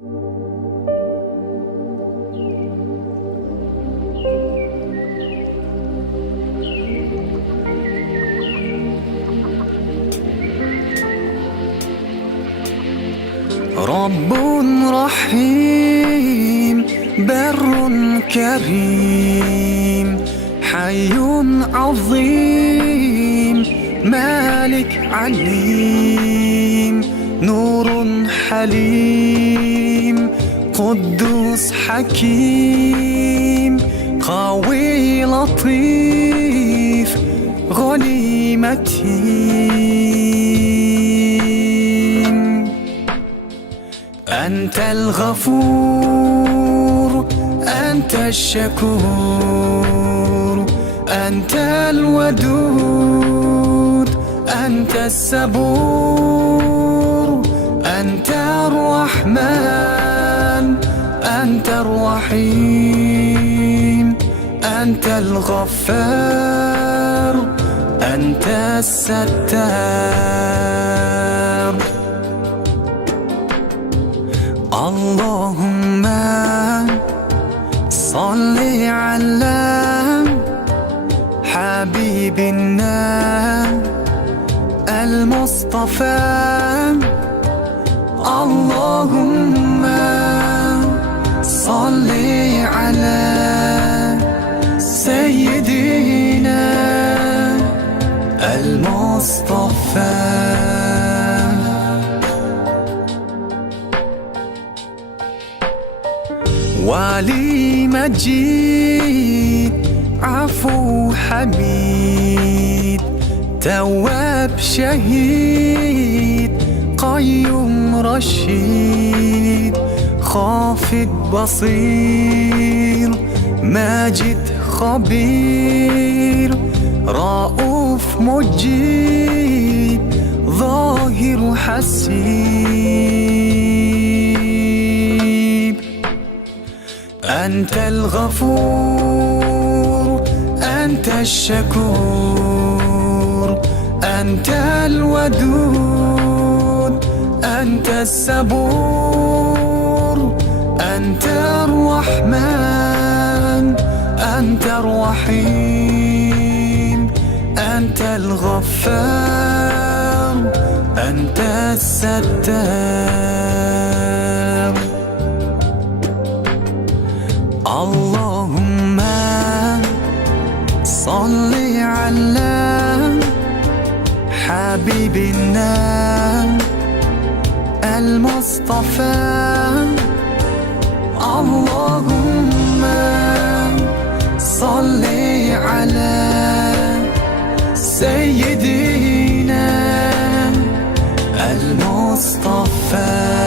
رب رحيم بر كريم حي عظيم مالك عليم نور حليم قدوس حكيم قوي لطيف غني متين. أنت الغفور أنت الشكور أنت الودود أنت الصبور أنت الرحمن أنت الرحيم أنت الغفار أنت الستار. اللهم صل على حبيبنا المصطفى. اللهم صل على سيدنا المصطفى. ولي مجيد عفو حميد تواب شهيد قيوم رشيد خافض بصير ماجد خبير رؤوف مجيب ظاهر حسيب. أنت الغفور أنت الشكور أنت الودود أنت الصبور أنت الرحمن أنت الرحيم أنت الغفار أنت الستار. اللهم صل على حبيبنا المصطفى. اللهم صل على سيدنا المصطفى.